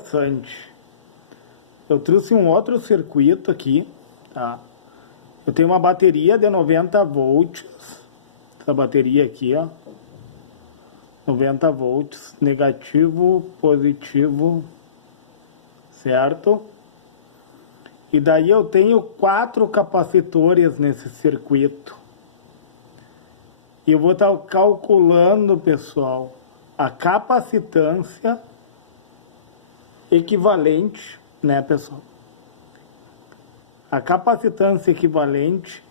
interessante. Eu trouxe um outro circuito aqui, tá? Eu tenho uma bateria de 90 volts. Essa bateria aqui, ó. 90 volts, negativo, positivo, certo? E daí eu tenho 4 capacitores nesse circuito. E eu vou estar calculando, pessoal, a capacitância equivalente, né, pessoal? A capacitância equivalente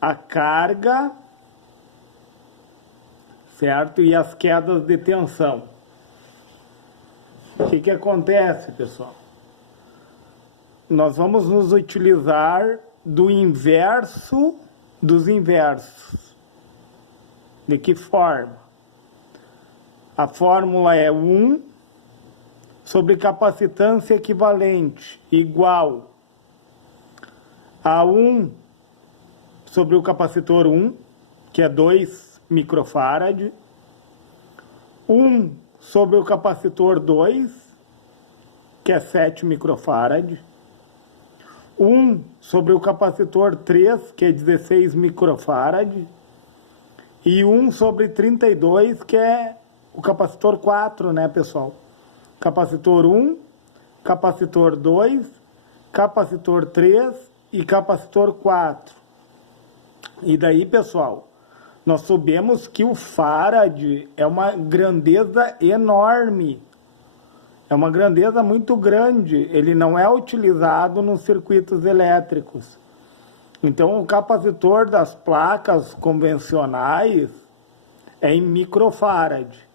à carga, certo? E as quedas de tensão. O que acontece, pessoal? Nós vamos nos utilizar do inverso dos inversos. De que forma? A fórmula é 1 sobre capacitância equivalente, igual a 1 sobre o capacitor 1, que é 2 microfarad, 1 sobre o capacitor 2, que é 7 microfarad, 1 sobre o capacitor 3, que é 16 microfarad, e 1 sobre 32, que é o capacitor 4, né, pessoal? Capacitor 1, capacitor 2, capacitor 3 e capacitor 4. E daí, pessoal, nós sabemos que o farad é uma grandeza enorme. É uma grandeza muito grande. Ele não é utilizado nos circuitos elétricos. Então, o capacitor das placas convencionais é em microfarad.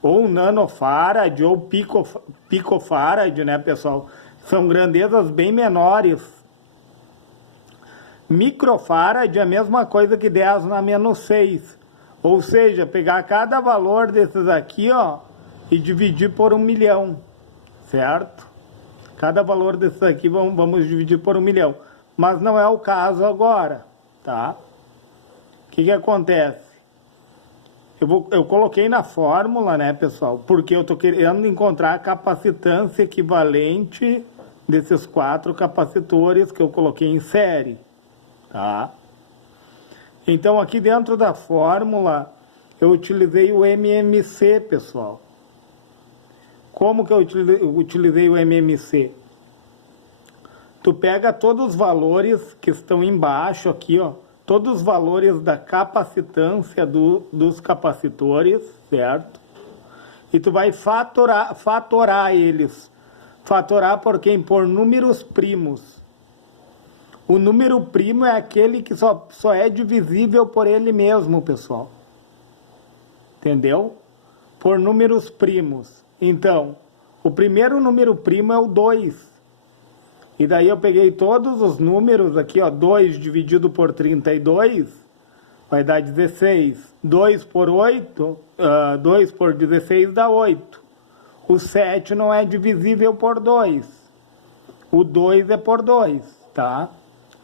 Ou nanofarad, ou picofarad, né, pessoal? São grandezas bem menores. Microfarad é a mesma coisa que 10 na menos 6. Ou seja, pegar cada valor desses aqui, ó, e dividir por 1 milhão, certo? Cada valor desses aqui vamos dividir por 1 milhão. Mas não é o caso agora, tá? O que acontece? Eu coloquei na fórmula, né, pessoal? Porque eu estou querendo encontrar a capacitância equivalente desses 4 capacitores que eu coloquei em série, tá? Então, aqui dentro da fórmula, eu utilizei o MMC, pessoal. Como que eu utilizei o MMC? Tu pega todos os valores que estão embaixo aqui, ó. Todos os valores da capacitância dos capacitores, certo? E tu vai fatorar eles. Fatorar por quem? Por números primos. O número primo é aquele que só é divisível por ele mesmo, pessoal. Entendeu? Por números primos. Então, o primeiro número primo é o 2. E daí eu peguei todos os números aqui, ó, 2 dividido por 32, vai dar 16. 2 por 8, 2 por 16 dá 8. O 7 não é divisível por 2. O 2 é por 2, tá?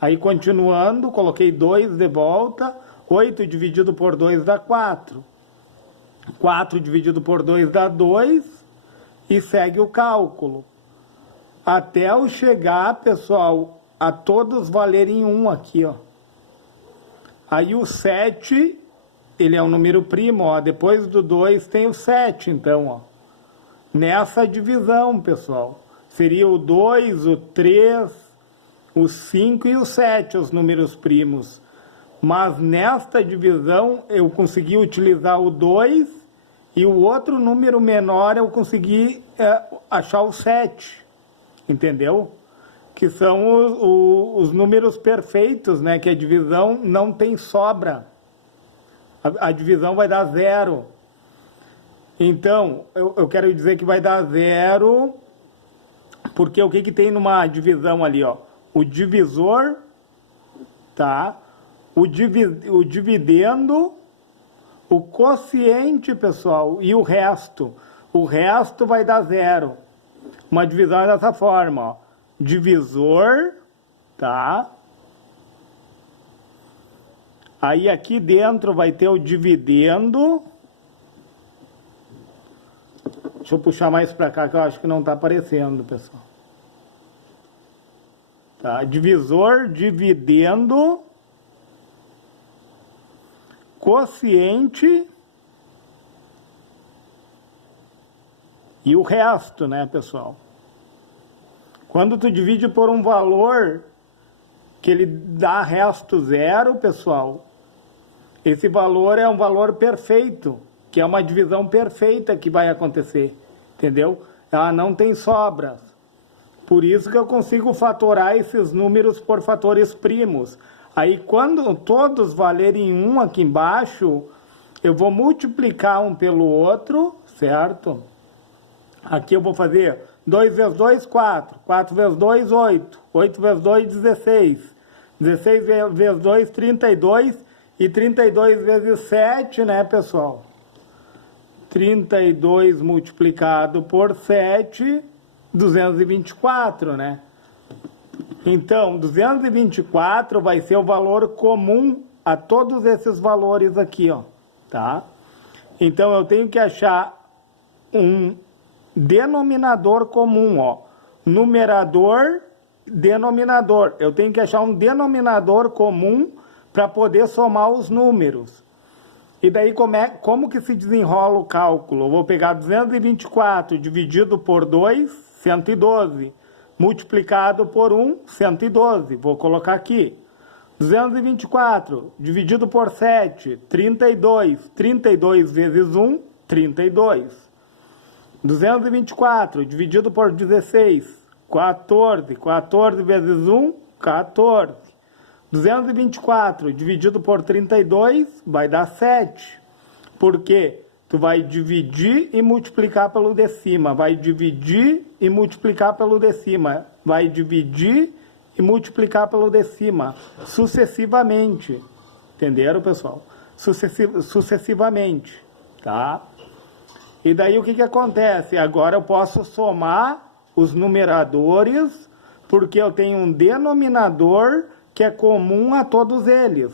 Aí continuando, coloquei 2 de volta, 8 dividido por 2 dá 4. 4 dividido por 2 dá 2 e segue o cálculo. Até eu chegar, pessoal, a todos valerem 1 aqui, ó. Aí o 7, ele é um número primo, ó. Depois do 2 tem o 7, então, ó. Nessa divisão, pessoal. Seria o 2, o 3, o 5 e o 7, os números primos. Mas nesta divisão, eu consegui utilizar o 2 e o outro número menor eu consegui achar o 7. Entendeu? Que são os números perfeitos, né? Que a divisão não tem sobra. A divisão vai dar 0. Então, eu quero dizer que vai dar 0, porque o que tem numa divisão ali, ó? O divisor, tá? O dividendo, o quociente, pessoal, e o resto. O resto vai dar 0. Uma divisão é dessa forma, ó. Divisor, tá? Aí aqui dentro vai ter o dividendo. Deixa eu puxar mais para cá que eu acho que não está aparecendo, pessoal. Tá? Divisor, dividendo, quociente e o resto, né, pessoal? Quando tu divide por um valor que ele dá resto zero, pessoal, esse valor é um valor perfeito, que é uma divisão perfeita que vai acontecer, entendeu? Ela não tem sobras. Por isso que eu consigo fatorar esses números por fatores primos. Aí, quando todos valerem 1 aqui embaixo, eu vou multiplicar um pelo outro, certo? Aqui eu vou fazer 2 vezes 2, 4. 4 vezes 2, 8. 8 vezes 2, 16. 16 vezes 2, 32. E 32 vezes 7, né, pessoal? 32 multiplicado por 7, 224, né? Então, 224 vai ser o valor comum a todos esses valores aqui, ó, tá? Então, eu tenho que achar um denominador comum, ó. Numerador, denominador. Eu tenho que achar um denominador comum para poder somar os números. E daí, como que se desenrola o cálculo? Eu vou pegar 224 dividido por 2, 112. Multiplicado por 1, 112. Vou colocar aqui. 224 dividido por 7, 32. 32 vezes 1, 32. 224 dividido por 16, 14. 14 vezes 1, 14. 224 dividido por 32 vai dar 7. Por quê? Tu vai dividir e multiplicar pelo de cima. Vai dividir e multiplicar pelo de cima. Vai dividir e multiplicar pelo de cima. Sucessivamente. Entenderam, pessoal? Sucessivamente. Tá? E daí o que acontece? Agora eu posso somar os numeradores, porque eu tenho um denominador que é comum a todos eles.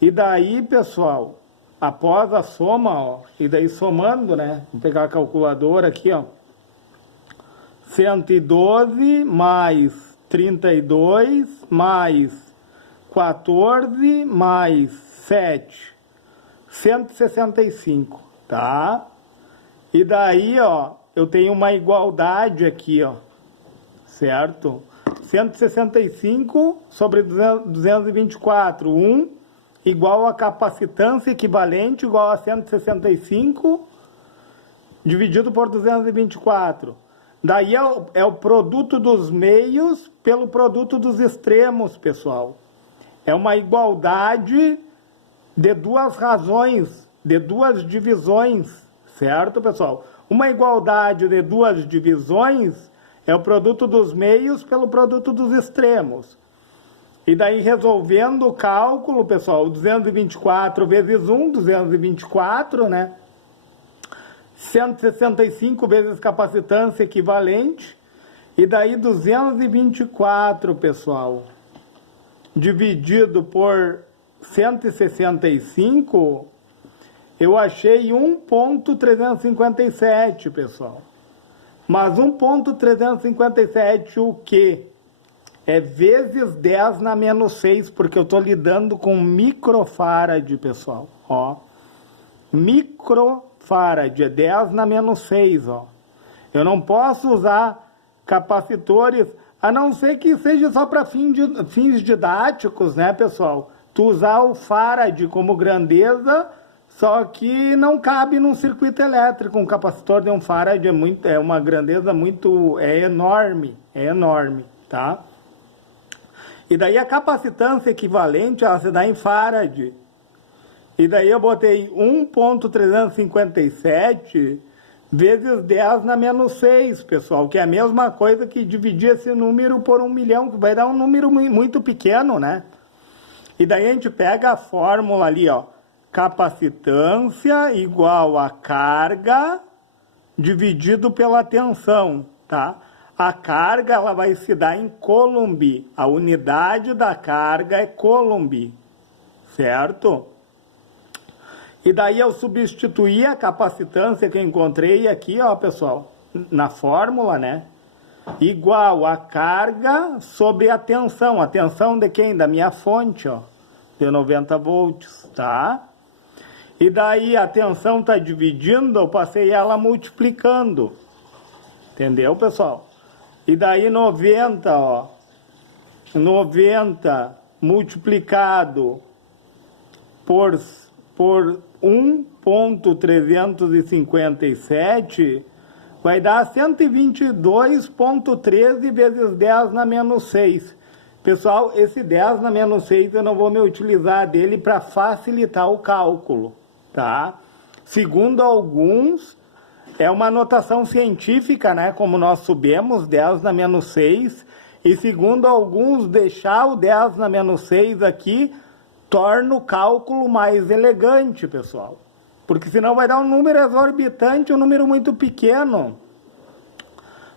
E daí, pessoal, após a soma, ó, e daí somando, né? Vou pegar a calculadora aqui, ó. 112 mais 32 mais 14 mais 7. 165, tá? E daí, ó, eu tenho uma igualdade aqui, ó. Certo? 165 sobre 224, 1 igual a capacitância equivalente igual a 165 dividido por 224. Daí é o produto dos meios pelo produto dos extremos, pessoal. É uma igualdade de duas razões, de duas divisões, certo, pessoal? Uma igualdade de duas divisões é o produto dos meios pelo produto dos extremos. E daí, resolvendo o cálculo, pessoal, 224 vezes 1, 224, né? 165 vezes capacitância equivalente. E daí, 224, pessoal, dividido por 165, eu achei 1,357, pessoal. Mas 1,357 o quê? É vezes 10 na menos 6, porque eu estou lidando com microfarad, pessoal. Ó. Microfarad é 10 na menos 6, ó. Eu não posso usar capacitores, a não ser que seja só para fins didáticos, né, pessoal? Tu usar o farad como grandeza, só que não cabe num circuito elétrico. Um capacitor de um farad é uma grandeza muito, é enorme, tá? E daí a capacitância equivalente, ela se dá em farad. E daí eu botei 1,357 vezes 10 na menos 6, pessoal, que é a mesma coisa que dividir esse número por 1 milhão, que vai dar um número muito pequeno, né? E daí a gente pega a fórmula ali, ó. Capacitância igual a carga dividido pela tensão, tá? A carga, ela vai se dar em Coulomb. A unidade da carga é Coulomb, certo? E daí eu substituí a capacitância que eu encontrei aqui, ó, pessoal, na fórmula, né? Igual a carga sobre a tensão. A tensão de quem? Da minha fonte, ó, de 90 volts, tá? E daí a tensão está dividindo, eu passei ela multiplicando. Entendeu, pessoal? E daí 90, ó, 90 multiplicado por 1,357 vai dar 122,13 vezes 10 na menos 6. Pessoal, esse 10 na menos 6 eu não vou me utilizar dele para facilitar o cálculo, tá? Segundo alguns, é uma notação científica, né? Como nós subimos 10 na menos 6. E segundo alguns, deixar o 10 na menos 6 aqui torna o cálculo mais elegante, pessoal. Porque senão vai dar um número exorbitante, um número muito pequeno.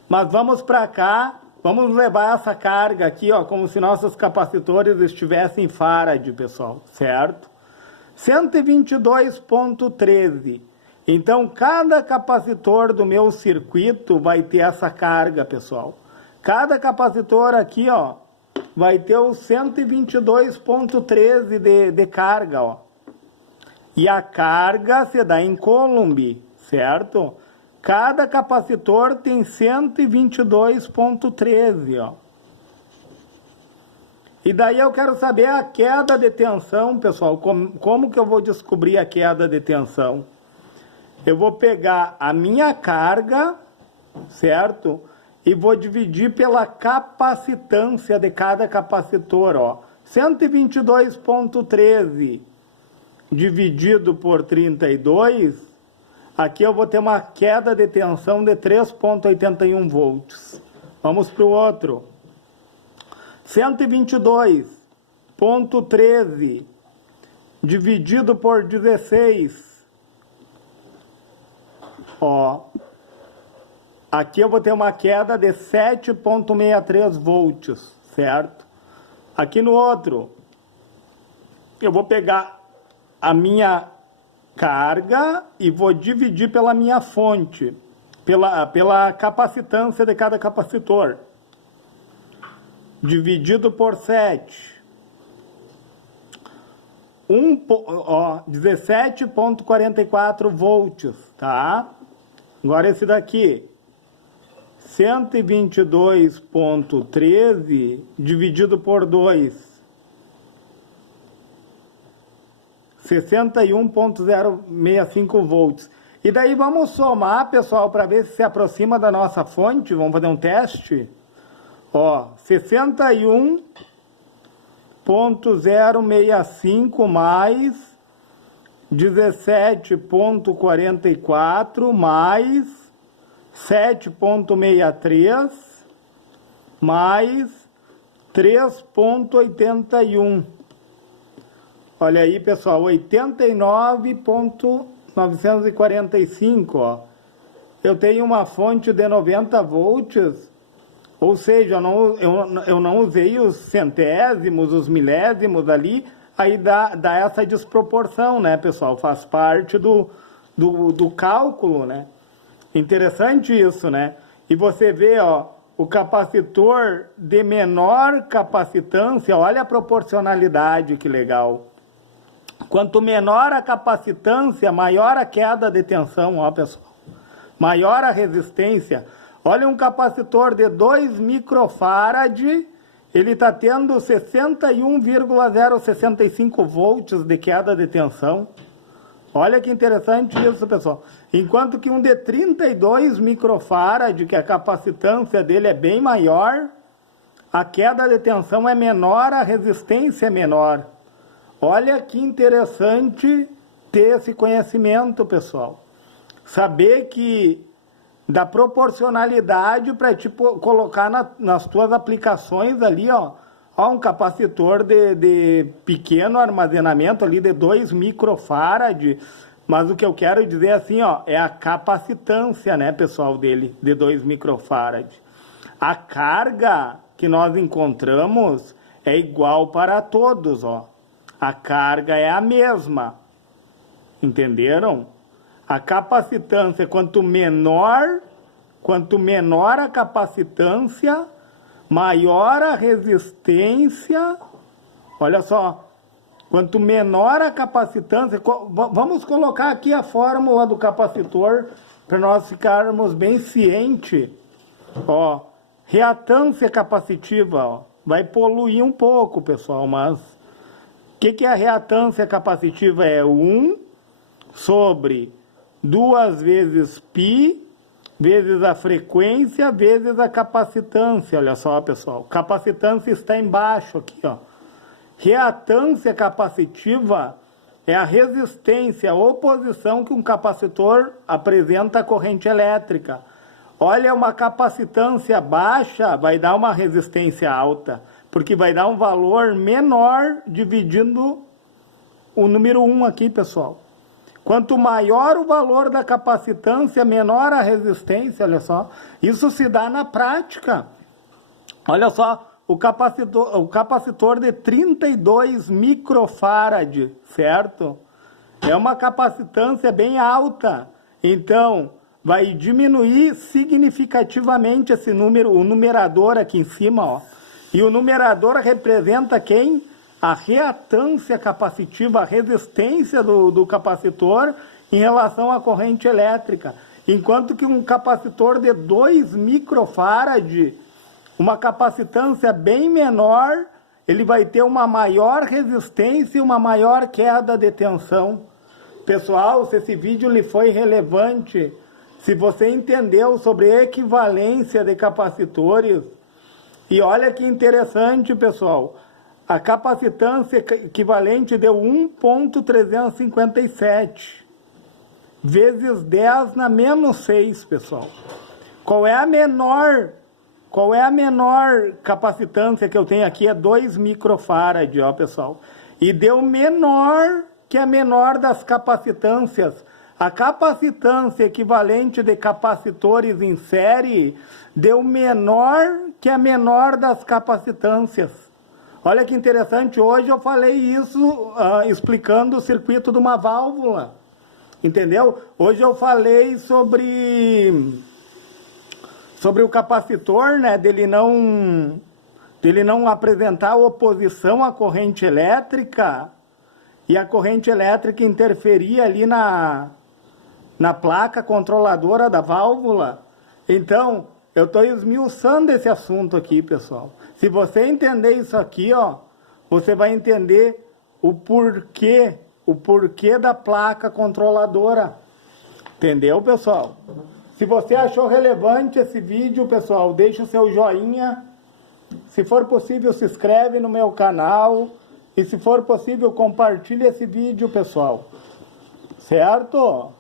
Mas vamos para cá, vamos levar essa carga aqui, ó, como se nossos capacitores estivessem em Farad, pessoal, certo? 122,13. Então, cada capacitor do meu circuito vai ter essa carga, pessoal. Cada capacitor aqui, ó, vai ter o 122,13 de carga, ó. E a carga se dá em Coulomb, certo? Cada capacitor tem 122,13, ó. E daí eu quero saber a queda de tensão, pessoal. Como que eu vou descobrir a queda de tensão? Eu vou pegar a minha carga, certo? E vou dividir pela capacitância de cada capacitor, ó. 122,13 dividido por 32, aqui eu vou ter uma queda de tensão de 3,81 volts. Vamos para o outro. 122,13 dividido por 16, ó. Aqui eu vou ter uma queda de 7,63 volts, certo? Aqui no outro, eu vou pegar a minha carga e vou dividir pela minha fonte, pela capacitância de cada capacitor. Dividido por 7. 17,44 volts, tá? Agora esse daqui. 122,13 dividido por 2. 61,065 volts. E daí vamos somar, pessoal, para ver se aproxima da nossa fonte. Vamos fazer um teste. Ó, 61,065 mais 17,44 mais 7,63 mais 3,81. Olha aí, pessoal, 89,945, ó. Eu tenho uma fonte de 90 volts, ou seja, eu não usei os centésimos, os milésimos ali, aí dá essa desproporção, né, pessoal? Faz parte do cálculo, né? Interessante isso, né? E você vê, ó, o capacitor de menor capacitância, olha a proporcionalidade, que legal. Quanto menor a capacitância, maior a queda de tensão, ó, pessoal. Maior a resistência. Olha um capacitor de 2 microfarad, ele está tendo 61,065 volts de queda de tensão. Olha que interessante isso, pessoal. Enquanto que um de 32 microfarad, que a capacitância dele é bem maior, a queda de tensão é menor, a resistência é menor. Olha que interessante ter esse conhecimento, pessoal. Saber que da proporcionalidade para tipo, colocar nas tuas aplicações ali, ó, um capacitor de pequeno armazenamento ali de 2 microfarad, mas o que eu quero dizer assim, ó, é a capacitância, né, pessoal, dele, de 2 microfarad. A carga que nós encontramos é igual para todos, ó. A carga é a mesma. Entenderam? A capacitância, quanto menor a capacitância, maior a resistência. Olha só, quanto menor a capacitância, vamos colocar aqui a fórmula do capacitor para nós ficarmos bem cientes. Ó, reatância capacitiva, ó, vai poluir um pouco, pessoal, mas o que é a reatância capacitiva? É 1 sobre 2 vezes π vezes a frequência vezes a capacitância. Olha só, pessoal, capacitância está embaixo aqui, ó. Reatância capacitiva é a resistência, a oposição que um capacitor apresenta à corrente elétrica. Olha, uma capacitância baixa vai dar uma resistência alta, porque vai dar um valor menor dividindo o número 1 aqui, pessoal. Quanto maior o valor da capacitância, menor a resistência, olha só. Isso se dá na prática. Olha só, o capacitor de 32 microfarad, certo? É uma capacitância bem alta. Então, vai diminuir significativamente esse número, o numerador aqui em cima, ó. E o numerador representa quem? A reatância capacitiva, a resistência do capacitor em relação à corrente elétrica. Enquanto que um capacitor de 2 microfarad, uma capacitância bem menor, ele vai ter uma maior resistência e uma maior queda de tensão. Pessoal, se esse vídeo lhe foi relevante, se você entendeu sobre equivalência de capacitores, e olha que interessante, pessoal, a capacitância equivalente deu 1.357 vezes 10 na menos 6, pessoal. Qual é a menor capacitância que eu tenho aqui? É 2 microfarad, ó, pessoal. E deu menor que a menor das capacitâncias. A capacitância equivalente de capacitores em série deu menor que a menor das capacitâncias. Olha que interessante, hoje eu falei isso explicando o circuito de uma válvula, entendeu? Hoje eu falei sobre o capacitor, né, dele não apresentar oposição à corrente elétrica e a corrente elétrica interferir ali na placa controladora da válvula. Então, eu estou esmiuçando esse assunto aqui, pessoal. Se você entender isso aqui, ó, você vai entender o porquê da placa controladora. Entendeu, pessoal? Se você achou relevante esse vídeo, pessoal, deixa o seu joinha. Se for possível, se inscreve no meu canal. E se for possível, compartilhe esse vídeo, pessoal. Certo?